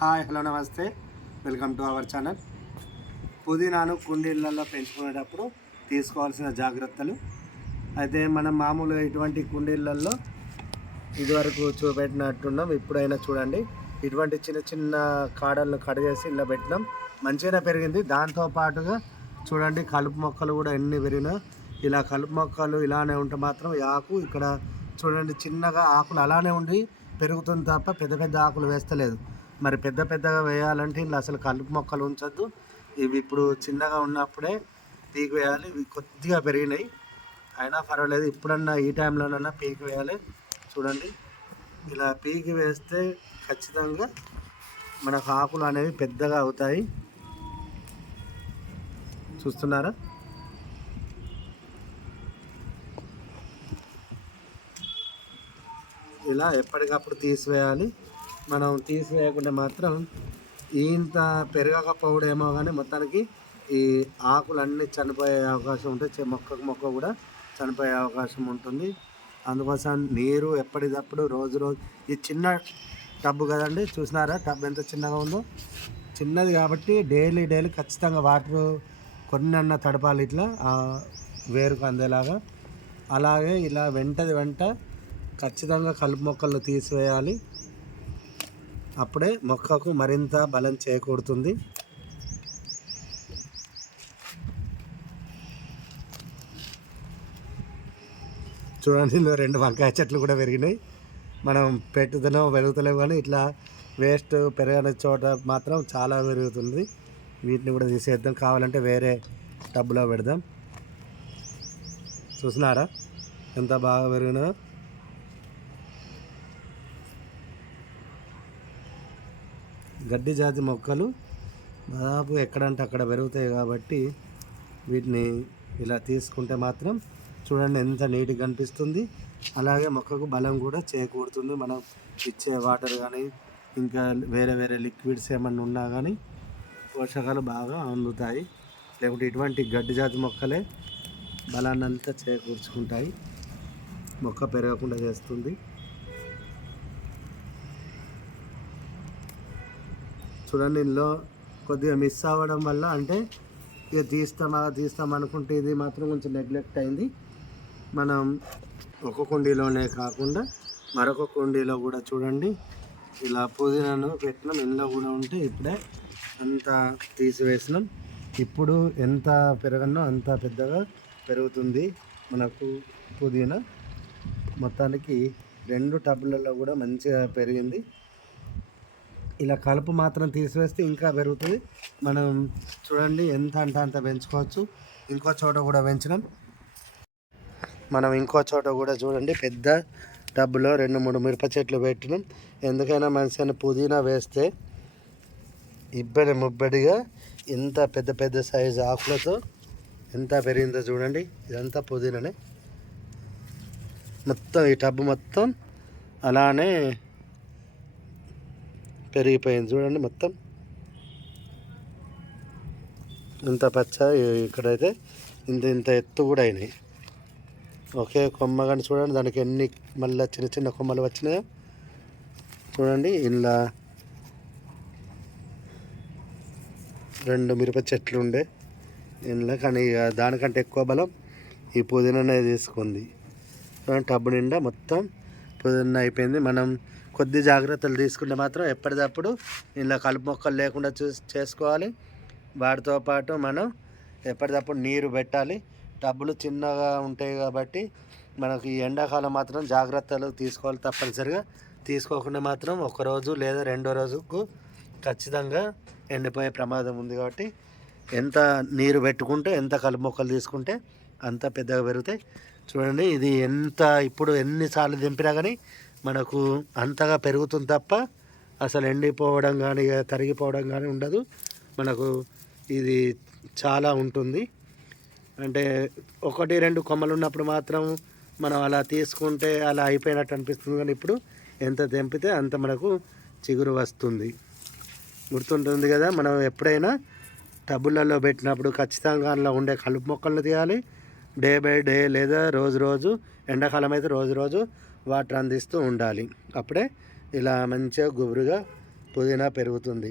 Hi hello నమస్తే. Welcome to our channel. పుదీనాను కుండీళ్ళల్లో పెంచుకునేటప్పుడు తీసుకోవాల్సిన జాగ్రత్తలు. అయితే మనం మామూలుగా ఇటువంటి కుండీళ్ళల్లో ఇదివరకు చూపెట్టినట్టున్నాం. ఇప్పుడైనా చూడండి. ఇటువంటి చిన్న చిన్న కాడలను కడిగేసి ఇలా పెట్టినాం. మంచిగానే పెరిగింది. దాంతో పాటుగా చూడండి కలుపు మొక్కలు కూడా ఎన్ని పెరిగినా ఇలా కలుపు మొక్కలు ఇలానే ఉంటే మాత్రం ఈ ఆకు ఇక్కడ చూడండి చిన్నగా ఆకులు అలానే ఉండి పెరుగుతుంది తప్ప పెద్ద పెద్ద ఆకులు వేస్తలేదు. మరి పెద్ద పెద్దగా వేయాలంటే ఇలా అసలు కలుపు మొక్కలు ఉంచద్దు. ఇవి ఇప్పుడు చిన్నగా ఉన్నప్పుడే పీక్ వేయాలి. ఇవి కొద్దిగా పెరిగినాయి. అయినా పర్వాలేదు. ఇప్పుడన్నా ఈ టైంలోనన్నా పీక్ వేయాలి. చూడండి. ఇలా పీకి వేస్తే ఖచ్చితంగా మనకు ఆకులు అనేవి పెద్దగా అవుతాయి. చూస్తున్నారా? ఇలా ఎప్పటికప్పుడు తీసివేయాలి. మనం తీసివేయకుండా మాత్రం ఇంత పెరగకపోవడేమో కానీ మొత్తానికి ఈ ఆకులన్నీ చనిపోయే అవకాశం ఉంటుంది మొక్కకు మొక్క కూడా చనిపోయే అవకాశం ఉంటుంది. అందుకోసం నీరు ఎప్పటికప్పుడు రోజు రోజు ఈ చిన్న టబ్బు కదండి చూసినారా? టబ్ ఎంత చిన్నగా ఉందో? చిన్నది కాబట్టి డైలీ డైలీ ఖచ్చితంగా వాటర్ కొన్ని అన్న తడపాలి ఇట్లా వేరుకు అందేలాగా. అలాగే ఇలా వెంటది వెంట ఖచ్చితంగా కలుపు మొక్కలను తీసివేయాలి. అప్పుడే మొక్కకు మరింత బలం చేకూరుతుంది. చూడండి ఇందులో రెండు వంకాయ చెట్లు కూడా పెరిగినాయి. మనం పెట్టుదనం పెరుగుతలేము కానీ ఇట్లా వేస్ట్ పెరగని చోట మాత్రం చాలా పెరుగుతుంది. వీటిని కూడా తీసేద్దాం. కావాలంటే వేరే టబ్లో పెడదాం. చూసినారా? ఎంత బాగా పెరిగినా గడ్డి జాతి మొక్కలు దాదాపు ఎక్కడంటే అక్కడ పెరుగుతాయి కాబట్టి వీటిని ఇలా తీసుకుంటే మాత్రం చూడండి ఎంత నీట్గా కనిపిస్తుంది. అలాగే మొక్కకు బలం కూడా చేకూరుతుంది. మనం ఇచ్చే వాటర్ కానీ ఇంకా వేరే వేరే లిక్విడ్స్ ఏమన్నా ఉన్నా కానీ పోషకాలు బాగా అందుతాయి. లేకుంటే ఇటువంటి గడ్డి జాతి మొక్కలే బలాన్ని అంతా చేకూర్చుకుంటాయి. మొక్క పెరగకుండా చేస్తుంది. చూడండి ఇందులో కొద్దిగా మిస్ అవ్వడం వల్ల అంటే ఇక తీస్తామా తీస్తాం అనుకుంటే ఇది మాత్రం కొంచెం నెగ్లెక్ట్ అయింది. మనం ఒక కుండీలోనే కాకుండా మరొక కుండీలో కూడా చూడండి. ఇలా పుదీనాను పెట్టినాం ఇందులో కూడా ఉంటే ఇప్పుడే అంత తీసివేసినాం. ఇప్పుడు ఎంత పెరగనో అంత పెద్దగా పెరుగుతుంది మనకు పుదీనా. మొత్తానికి రెండు టబ్లలో కూడా మంచిగా పెరిగింది. ఇలా కలుపు మాత్రం తీసివేస్తే ఇంకా పెరుగుతుంది. మనం చూడండి ఎంత అంటే అంత పెంచుకోవచ్చు. ఇంకో చోట కూడా పెంచడం మనం ఇంకో చోట కూడా చూడండి పెద్ద టబ్బులో రెండు మూడు మిరప చెట్లు పెట్టినాం. ఎందుకైనా మంచిగా పుదీనా వేస్తే ఇబ్బడి ముబ్బడిగా ఎంత పెద్ద పెద్ద సైజు ఆకులతో ఎంత పెరిగిందో చూడండి ఇదంతా పుదీనానే. మొత్తం ఈ టబ్బు మొత్తం అలానే పెరిగిపోయింది. చూడండి మొత్తం. ఇంత పచ్చ ఇక్కడైతే ఇంత ఇంత ఎత్తు కూడా అయినాయి. ఒకే కొమ్మ కానీ చూడండి దానికి ఎన్ని మళ్ళీ చిన్న చిన్న కొమ్మలు వచ్చినాయో. చూడండి ఇలా రెండు మిరప చెట్లు ఉండే ఇందులో కానీ ఇక దానికంటే ఎక్కువ బలం ఈ పుదీనానే తీసుకుంది. టబ్బు నిండా మొత్తం పుదీనా అయిపోయింది. మనం కొద్ది జాగ్రత్తలు తీసుకుంటే మాత్రం ఎప్పటికప్పుడు ఇలా కలుపు మొక్కలు లేకుండా చూ చేసుకోవాలి. వాటితో పాటు మనం ఎప్పటికప్పుడు నీరు పెట్టాలి. టబ్బులు చిన్నగా ఉంటాయి కాబట్టి మనకి ఎండాకాలం మాత్రం జాగ్రత్తలు తీసుకోవాలి తప్పనిసరిగా. తీసుకోకుండా మాత్రం ఒక రోజు లేదా రెండో రోజుకు ఖచ్చితంగా ఎండిపోయే ప్రమాదం ఉంది కాబట్టి ఎంత నీరు పెట్టుకుంటే ఎంత కలుపు మొక్కలు తీసుకుంటే అంత పెద్దగా పెరుగుతాయి. చూడండి ఇది ఎంత ఇప్పుడు ఎన్నిసార్లు దింపినా కానీ మనకు అంతగా పెరుగుతుంది తప్ప అసలు ఎండిపోవడం కానీ తరిగిపోవడం కానీ ఉండదు. మనకు ఇది చాలా ఉంటుంది. అంటే ఒకటి రెండు కొమ్మలు ఉన్నప్పుడు మాత్రం మనం అలా తీసుకుంటే అలా అయిపోయినట్టు అనిపిస్తుంది. కానీ ఇప్పుడు ఎంత తెంపితే అంత మనకు చిగురు వస్తుంది. గుర్తుంటుంది కదా మనం ఎప్పుడైనా టబ్బులలో పెట్టినప్పుడు ఖచ్చితంగా అందులో ఉండే కలుపు మొక్కలను తీయాలి. డే బై డే లేదా రోజు రోజు ఎండాకాలం అయితే రోజు రోజు వాటర్ అందిస్తూ ఉండాలి. అప్పుడే ఇలా మంచిగా గుబురుగా పుదీనా పెరుగుతుంది.